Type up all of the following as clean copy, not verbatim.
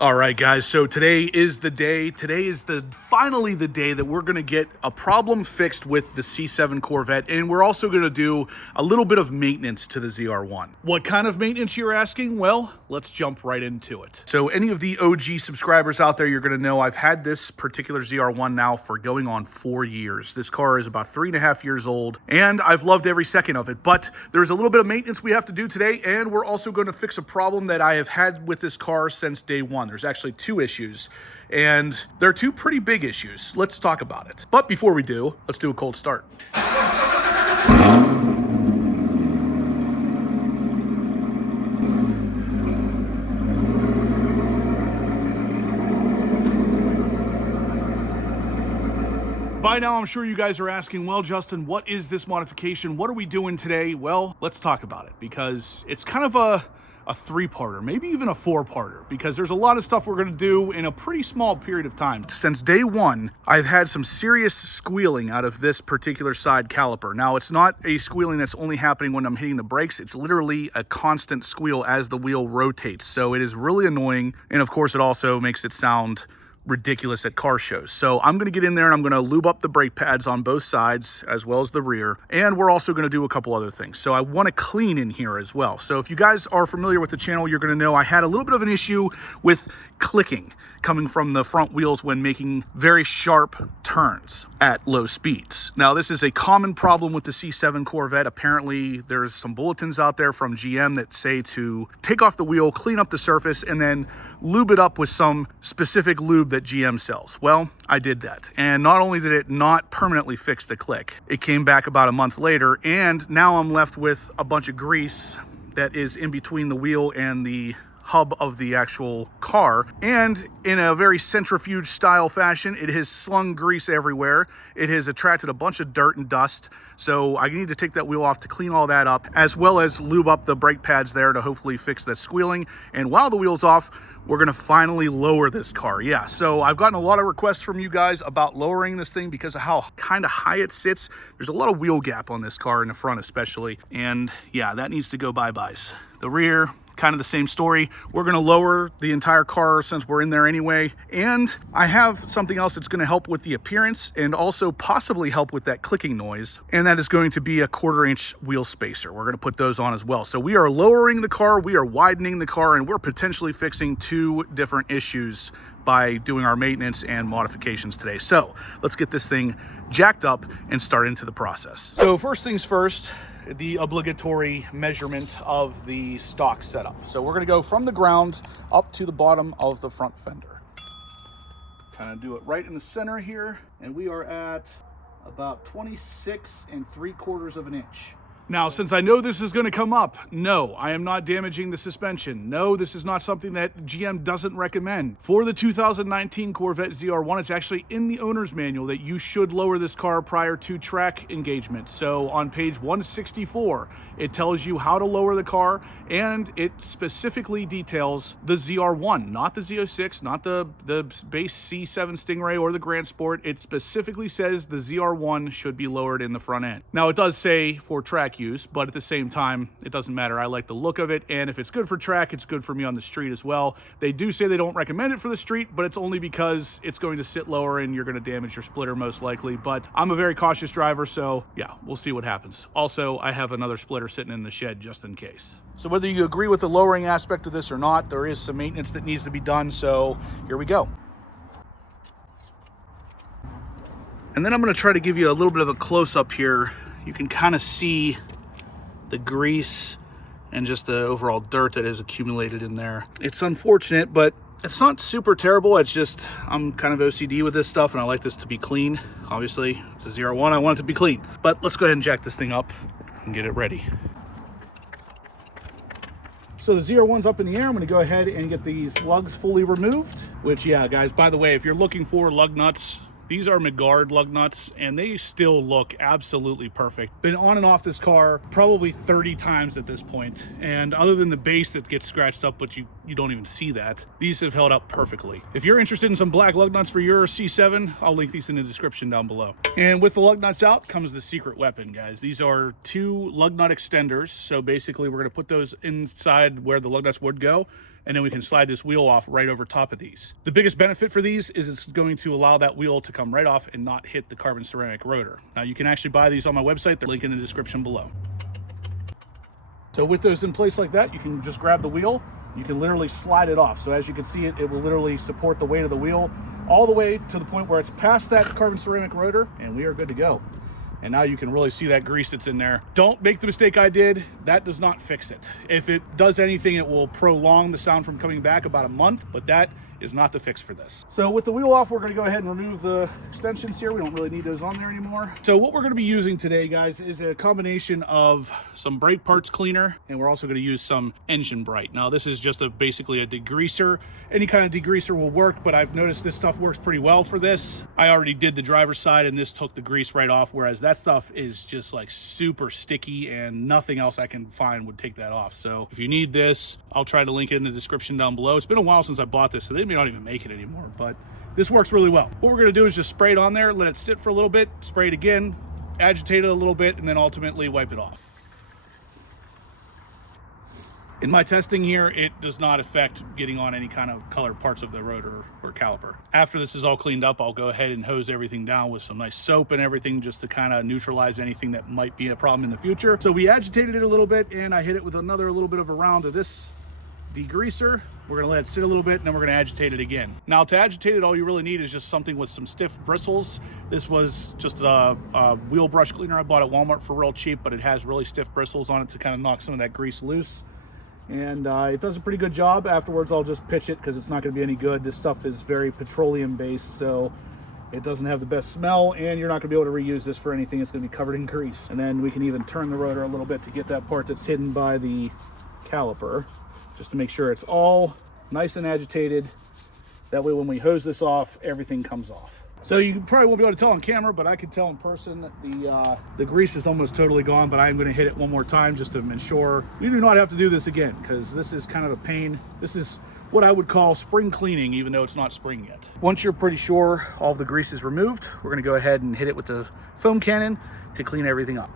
All right, guys, so today is the day. Today is finally the day that we're gonna get a problem fixed with the C7 Corvette, and we're also gonna do a little bit of maintenance to the ZR1. What kind of maintenance, you're asking? Well, let's jump right into it. So any of the OG subscribers out there, you're gonna know I've had this particular ZR1 now for going on 4 years. This car is about 3.5 years old, and I've loved every second of it, but there's a little bit of maintenance we have to do today, and we're also gonna fix a problem that I have had with this car since day one. There's actually 2 issues, and they're 2 pretty big issues. Let's talk about it. But before we do, let's do a cold start. By now, I'm sure you guys are asking, well, Justin, what is this modification? What are we doing today? Well, let's talk about it, because it's kind of a 3-parter, maybe even a 4-parter, because there's a lot of stuff we're going to do in a pretty small period of time. Since day one, I've had some serious squealing out of this particular side caliper. Now, it's not a squealing that's only happening when I'm hitting the brakes. It's literally a constant squeal as the wheel rotates. So it is really annoying. And of course, it also makes it sound ridiculous at car shows. So I'm going to get in there and I'm going to lube up the brake pads on both sides as well as the rear, and we're also going to do a couple other things. So I want to clean in here as well. So if you guys are familiar with the channel, you're going to know I had a little bit of an issue with clicking coming from the front wheels when making very sharp turns at low speeds. Now, this is a common problem with the C7 Corvette. Apparently there's some bulletins out there from GM that say to take off the wheel, clean up the surface, and then lube it up with some specific lube that GM sells. Well, I did that. And not only did it not permanently fix the click, it came back about a month later, and now I'm left with a bunch of grease that is in between the wheel and the hub of the actual car, and in a very centrifuge style fashion, it has slung grease everywhere. It has attracted a bunch of dirt and dust, so I need to take that wheel off to clean all that up, as well as lube up the brake pads there to hopefully fix that squealing. And while the wheel's off, we're gonna finally lower this car. Yeah, so I've gotten a lot of requests from you guys about lowering this thing because of how kind of high it sits. There's a lot of wheel gap on this car in the front especially, and yeah, that needs to go bye-byes. The rear, kind of the same story. We're going to lower the entire car since we're in there anyway. And I have something else that's going to help with the appearance and also possibly help with that clicking noise. And that is going to be a 1/4-inch wheel spacer. We're going to put those on as well. So we are lowering the car, we are widening the car, and we're potentially fixing 2 different issues by doing our maintenance and modifications today. So let's get this thing jacked up and start into the process. So first things first, the obligatory measurement of the stock setup. So we're going to go from the ground up to the bottom of the front fender. Kind of do it right in the center here, and we are at about 26 3/4 of an inch. Now, since I know this is going to come up, no, I am not damaging the suspension. No, this is not something that GM doesn't recommend. For the 2019 Corvette ZR1, it's actually in the owner's manual that you should lower this car prior to track engagement. So on page 164, it tells you how to lower the car, and it specifically details the ZR1, not the Z06, not the base C7 Stingray or the Grand Sport. It specifically says the ZR1 should be lowered in the front end. Now, it does say for track use, but at the same time, it doesn't matter. I like the look of it, and if it's good for track, it's good for me on the street as well. They do say they don't recommend it for the street, but it's only because it's going to sit lower and you're going to damage your splitter most likely. But I'm a very cautious driver, so yeah, we'll see what happens. Also, I have another splitter sitting in the shed just in case. So whether you agree with the lowering aspect of this or not, there is some maintenance that needs to be done, so here we go. And then I'm going to try to give you a little bit of a close-up here. You can kind of see the grease and just the overall dirt that has accumulated in there. It's unfortunate, but it's not super terrible. It's just, I'm kind of OCD with this stuff, and I like this to be clean. Obviously, it's a ZR1, I want it to be clean. But let's go ahead and jack this thing up and get it ready. So the ZR1's up in the air. I'm going to go ahead and get these lugs fully removed, which, yeah, guys, by the way, if you're looking for lug nuts, these are McGuard lug nuts, and they still look absolutely perfect. Been on and off this car probably 30 times at this point, and other than the base that gets scratched up, but you don't even see that, these have held up perfectly. If you're interested in some black lug nuts for your C7, I'll link these in the description down below. And with the lug nuts out comes the secret weapon, guys. These are 2 lug nut extenders, so basically we're going to put those inside where the lug nuts would go, and then we can slide this wheel off right over top of these. The biggest benefit for these is it's going to allow that wheel to come right off and not hit the carbon ceramic rotor. Now you can actually buy these on my website. They're linked in the description below. So with those in place like that, you can just grab the wheel. You can literally slide it off. So as you can see, it will literally support the weight of the wheel all the way to the point where it's past that carbon ceramic rotor, and we are good to go. And now you can really see that grease that's in there. Don't make the mistake I did. That does not fix it. If it does anything, it will prolong the sound from coming back about a month, but that is not the fix for this. So with the wheel off, we're gonna go ahead and remove the extensions here. We don't really need those on there anymore. So what we're gonna be using today, guys, is a combination of some brake parts cleaner, and we're also gonna use some engine bright. Now this is just basically a degreaser. Any kind of degreaser will work, but I've noticed this stuff works pretty well for this. I already did the driver's side and this took the grease right off, whereas that stuff is just like super sticky and nothing else I can find would take that off. So if you need this, I'll try to link it in the description down below. It's been a while since I bought this, so they may not even make it anymore, but this works really well. What we're gonna do is just spray it on there, let it sit for a little bit, spray it again, agitate it a little bit, and then ultimately wipe it off. In my testing here, it does not affect getting on any kind of colored parts of the rotor or caliper. After this is all cleaned up, I'll go ahead and hose everything down with some nice soap and everything just to kind of neutralize anything that might be a problem in the future. So we agitated it a little bit, and I hit it with another little bit of a round of this degreaser. We're gonna let it sit a little bit, and then we're gonna agitate it again. Now to agitate it, all you really need is just something with some stiff bristles. This was just a wheel brush cleaner I bought at Walmart for real cheap, but it has really stiff bristles on it to kind of knock some of that grease loose. And it does a pretty good job. Afterwards, I'll just pitch it because it's not gonna be any good. This stuff is very petroleum based, so it doesn't have the best smell, and you're not gonna be able to reuse this for anything. It's gonna be covered in grease. And then we can even turn the rotor a little bit to get that part that's hidden by the caliper, just to make sure it's all nice and agitated. That way when we hose this off, everything comes off. So you probably won't be able to tell on camera, but I can tell in person that the grease is almost totally gone, but I'm gonna hit it one more time just to ensure we do not have to do this again, because this is kind of a pain. This is what I would call spring cleaning, even though it's not spring yet. Once you're pretty sure all of the grease is removed, we're gonna go ahead and hit it with the foam cannon to clean everything up.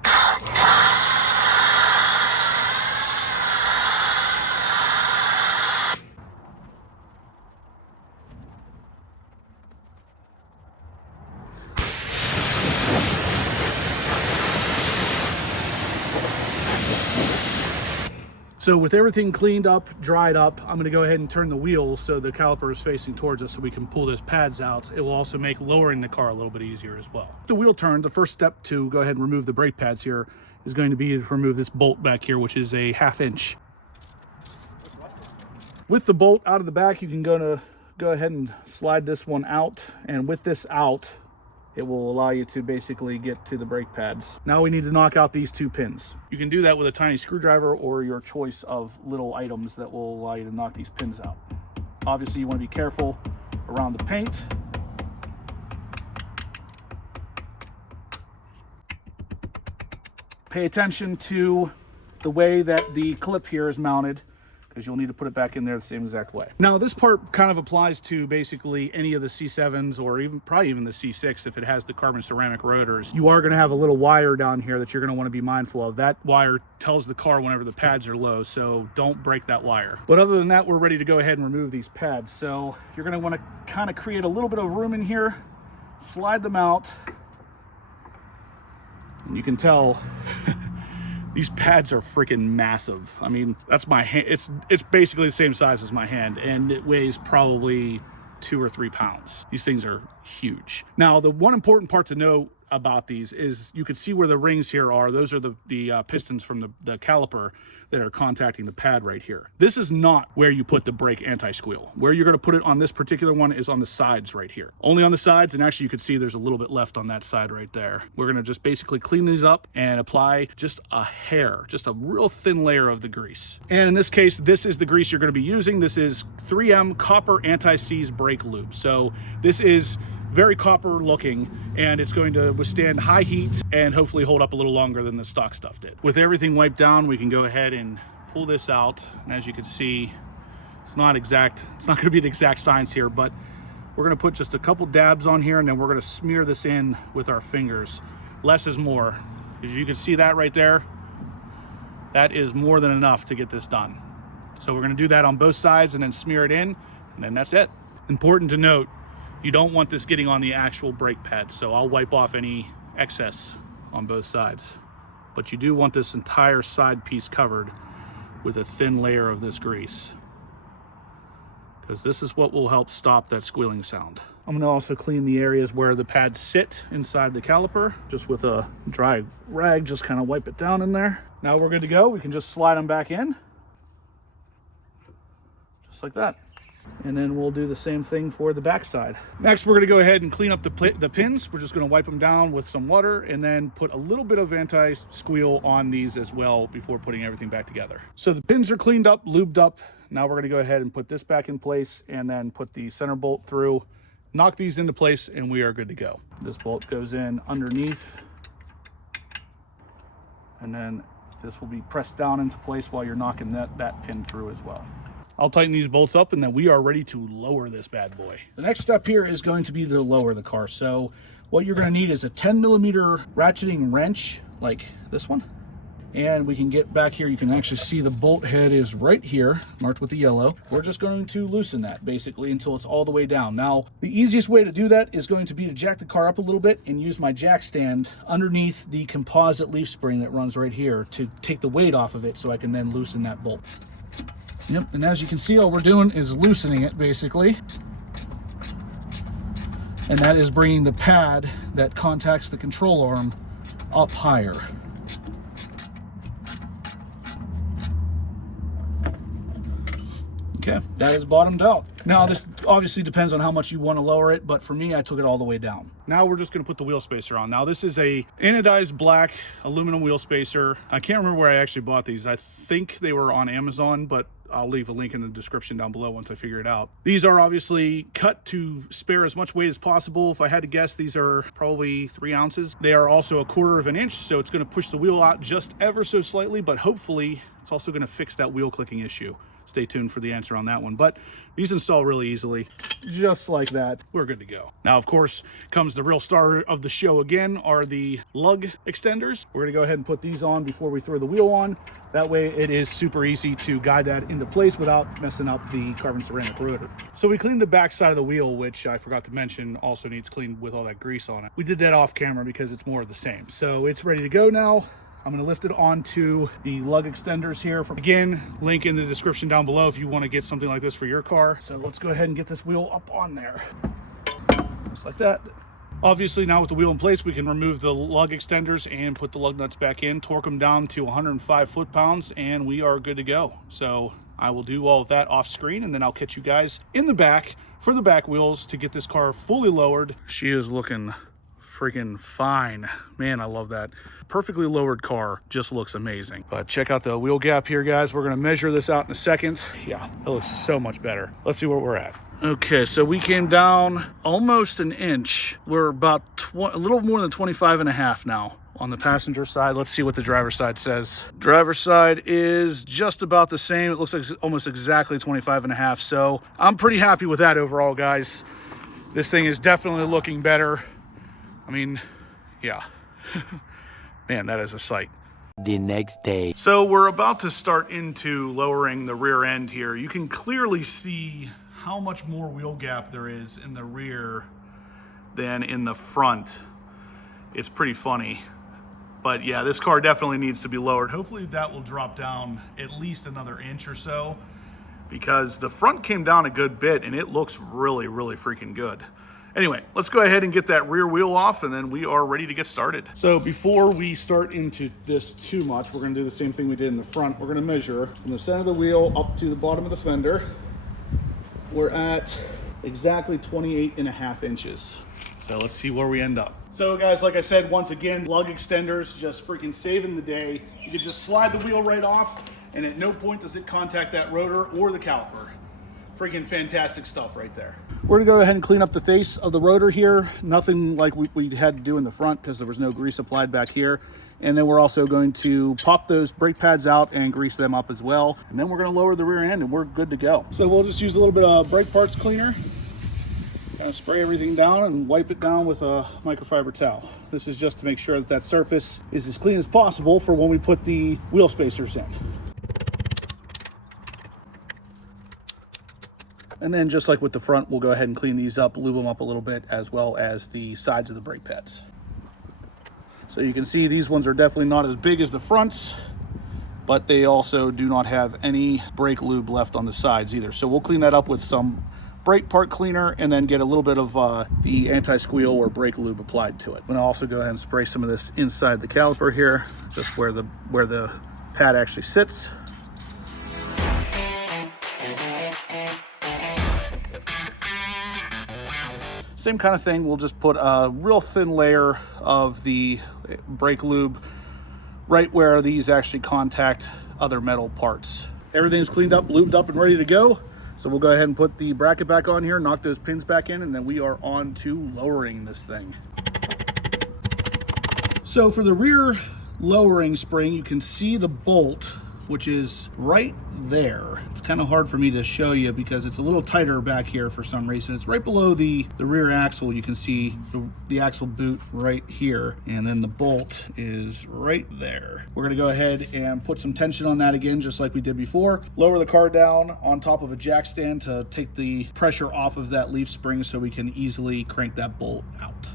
So with everything cleaned up, dried up, I'm gonna go ahead and turn the wheel so the caliper is facing towards us so we can pull those pads out. It will also make lowering the car a little bit easier as well. The wheel turned, the first step to go ahead and remove the brake pads here is going to be to remove this bolt back here, which is a 1/2 inch. With the bolt out of the back, you can go ahead and slide this one out, and with this out, it will allow you to basically get to the brake pads. Now we need to knock out these 2 pins. You can do that with a tiny screwdriver or your choice of little items that will allow you to knock these pins out. Obviously you want to be careful around the paint. Pay attention to the way that the clip here is mounted, because you'll need to put it back in there the same exact way. Now this part kind of applies to basically any of the C7s, or probably even the C6 if it has the carbon ceramic rotors. You are gonna have a little wire down here that you're gonna wanna be mindful of. That wire tells the car whenever the pads are low, so don't break that wire. But other than that, we're ready to go ahead and remove these pads. So you're gonna wanna kind of create a little bit of room in here, slide them out, and you can tell these pads are freaking massive. I mean, that's my hand. It's basically the same size as my hand, and it weighs probably 2 or 3 pounds. These things are huge. Now, the one important part to know about these is you can see where the rings here are. Those are the pistons from the caliper that are contacting the pad right here. This is not where you put the brake anti-squeal. Where you're gonna put it on this particular one is on the sides right here. Only on the sides, and actually you can see there's a little bit left on that side right there. We're gonna just basically clean these up and apply just a hair, just a real thin layer of the grease. And in this case, this is the grease you're gonna be using. This is 3M copper anti-seize brake lube. So this is very copper looking, and it's going to withstand high heat and hopefully hold up a little longer than the stock stuff did. With everything wiped down, we can go ahead and pull this out. And as you can see, it's not gonna be the exact science here, but we're gonna put just a couple dabs on here, and then we're gonna smear this in with our fingers. Less is more. As you can see that right there, that is more than enough to get this done. So we're gonna do that on both sides and then smear it in, and then that's it. Important to note, you don't want this getting on the actual brake pad, so I'll wipe off any excess on both sides. But you do want this entire side piece covered with a thin layer of this grease, because this is what will help stop that squealing sound. I'm gonna also clean the areas where the pads sit inside the caliper, just with a dry rag, just kind of wipe it down in there. Now we're good to go. We can just slide them back in, just like that. And then we'll do the same thing for the back side. Next, we're gonna go ahead and clean up the pins. We're just gonna wipe them down with some water and then put a little bit of anti-squeal on these as well before putting everything back together. So the pins are cleaned up, lubed up. Now we're gonna go ahead and put this back in place and then put the center bolt through, knock these into place, and we are good to go. This bolt goes in underneath, and then this will be pressed down into place while you're knocking that pin through as well. I'll tighten these bolts up and then we are ready to lower this bad boy. The next step here is going to be to lower the car. So what you're going to need is a 10mm ratcheting wrench like this one. And we can get back here. You can actually see the bolt head is right here, marked with the yellow. We're just going to loosen that basically until it's all the way down. Now, the easiest way to do that is going to be to jack the car up a little bit and use my jack stand underneath the composite leaf spring that runs right here to take the weight off of it so I can then loosen that bolt. Yep, and as you can see, all we're doing is loosening it basically. And that is bringing the pad that contacts the control arm up higher. Okay, that is bottomed out. Now this obviously depends on how much you want to lower it, but for me, I took it all the way down. Now we're just gonna put the wheel spacer on. Now this is a anodized black aluminum wheel spacer. I can't remember where I actually bought these. I think they were on Amazon, but I'll leave a link in the description down below once I figure it out. These are obviously cut to spare as much weight as possible. If I had to guess, these are probably 3 ounces. They are also 1/4 of an inch, so it's gonna push the wheel out just ever so slightly, but hopefully it's also gonna fix that wheel clicking issue. Stay tuned for the answer on that one, but these install really easily, just like that. We're good to go. Now, of course, comes the real star of the show again, are the lug extenders. We're gonna go ahead and put these on before we throw the wheel on. That way it is super easy to guide that into place without messing up the carbon ceramic rotor. So we cleaned the back side of the wheel, which I forgot to mention also needs cleaned with all that grease on it. We did that off camera because it's more of the same. So it's ready to go now. I'm gonna lift it onto the lug extenders here. Again, link in the description down below if you wanna get something like this for your car. So let's go ahead and get this wheel up on there. Just like that. Obviously now with the wheel in place, we can remove the lug extenders and put the lug nuts back in, torque them down to 105 foot-pounds, and we are good to go. So I will do all of that off screen, and then I'll catch you guys in the back for the back wheels to get this car fully lowered. She is looking freaking fine. Man, I love that. Perfectly lowered car, just looks amazing. But check out the wheel gap here, guys. We're gonna measure this out in a second. Yeah, it looks so much better. Let's see where we're at. Okay, so we came down almost an inch. We're about a little more than 25.5 now on the passenger side. Let's see what the driver's side says. Driver's side is just about the same. It looks like almost exactly 25.5. So I'm pretty happy with that overall, guys. This thing is definitely looking better. I mean, yeah. Man, that is a sight. The next day. So we're about to start into lowering the rear end here. You can clearly see how much more wheel gap there is in the rear than in the front. It's pretty funny. But yeah, this car definitely needs to be lowered. Hopefully that will drop down at least another inch or so, because the front came down a good bit and it looks really, really freaking good. Anyway, let's go ahead and get that rear wheel off and then we are ready to get started. So before we start into this too much, we're gonna do the same thing we did in the front. We're gonna measure from the center of the wheel up to the bottom of the fender. We're at exactly 28.5 inches. So let's see where we end up. So guys, like I said, once again, lug extenders just freaking saving the day. You can just slide the wheel right off and at no point does it contact that rotor or the caliper. Freaking fantastic stuff right there. We're gonna go ahead and clean up the face of the rotor here. Nothing like we had to do in the front because there was no grease applied back here. And then we're also going to pop those brake pads out and grease them up as well. And then we're gonna lower the rear end and we're good to go. So we'll just use a little bit of brake parts cleaner. Kind of spray everything down and wipe it down with a microfiber towel. This is just to make sure that that surface is as clean as possible for when we put the wheel spacers in. And then just like with the front, we'll go ahead and clean these up, lube them up a little bit, as well as the sides of the brake pads. So you can see these ones are definitely not as big as the fronts, but they also do not have any brake lube left on the sides either. So we'll clean that up with some brake part cleaner and then get a little bit of the anti-squeal or brake lube applied to it. I'm gonna also go ahead and spray some of this inside the caliper here, just where the pad actually sits. Same kind of thing, we'll just put a real thin layer of the brake lube right where these actually contact other metal parts. Everything's cleaned up, lubed up, and ready to go. So we'll go ahead and put the bracket back on here, knock those pins back in, and then we are on to lowering this thing. So for the rear lowering spring, you can see the bolt, which is right there. It's kind of hard for me to show you because it's a little tighter back here for some reason. It's right below the rear axle. You can see the axle boot right here, and then the bolt is right there. We're gonna go ahead and put some tension on that again, just like we did before. Lower the car down on top of a jack stand to take the pressure off of that leaf spring so we can easily crank that bolt out.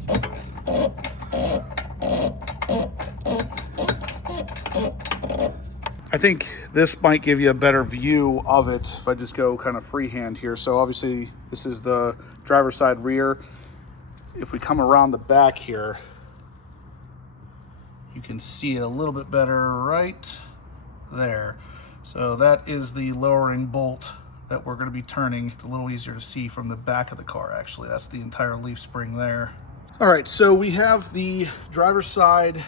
I think this might give you a better view of it if I just go kind of freehand here. So obviously this is the driver's side rear. If we come around the back here, you can see it a little bit better right there. So that is the lowering bolt that we're going to be turning. It's a little easier to see from the back of the car, actually. That's the entire leaf spring there. All right, so we have the driver's side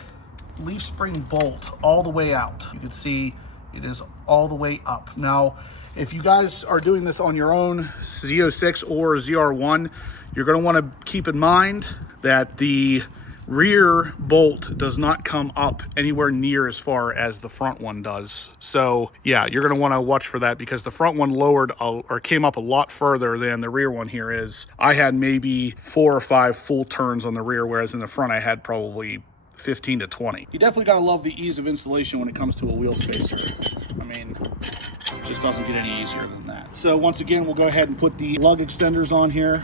leaf spring bolt all the way out. You can see it is all the way up. Now, if you guys are doing this on your own Z06 or ZR1, you're going to want to keep in mind that the rear bolt does not come up anywhere near as far as the front one does. So yeah, you're going to want to watch for that because the front one lowered or came up a lot further than the rear one here is. I had maybe 4 or 5 full turns on the rear, whereas in the front I had probably 15 to 20. You definitely gotta love the ease of installation when it comes to a wheel spacer. I mean, it just doesn't get any easier than that. So once again, we'll go ahead and put the lug extenders on here.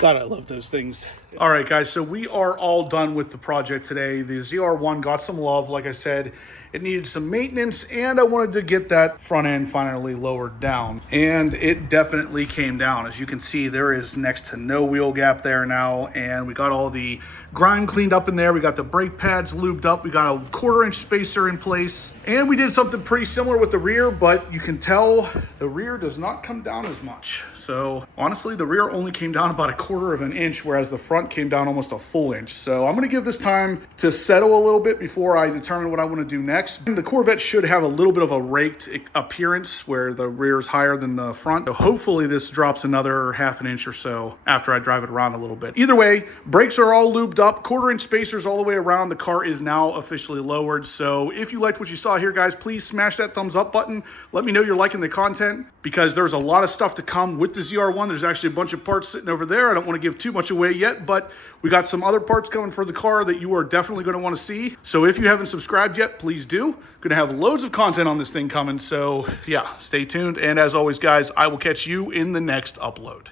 God, I love those things. All right, guys, so we are all done with the project today. The ZR1 got some love. Like I said, it needed some maintenance, and I wanted to get that front end finally lowered down. And it definitely came down. As you can see, there is next to no wheel gap there now, and we got all the grime cleaned up in there. We got the brake pads lubed up. We got a 1/4-inch spacer in place. And we did something pretty similar with the rear, but you can tell the rear does not come down as much. So honestly, the rear only came down about 1/4 of an inch, whereas the front came down almost a full inch. So I'm gonna give this time to settle a little bit before I determine what I wanna do next. The Corvette should have a little bit of a raked appearance where the rear is higher than the front. So hopefully this drops another 1/2 inch or so after I drive it around a little bit. Either way, brakes are all lubed up, 1/4-inch spacers all the way around. The car is now officially lowered. So if you liked what you saw here, guys, please smash that thumbs up button. Let me know you're liking the content because there's a lot of stuff to come with the ZR1. There's actually a bunch of parts sitting over there. I don't want to give too much away yet, but we got some other parts coming for the car that you are definitely going to want to see. So if you haven't subscribed yet, please do. Going to have loads of content on this thing coming. So yeah, stay tuned. And as always, guys, I will catch you in the next upload.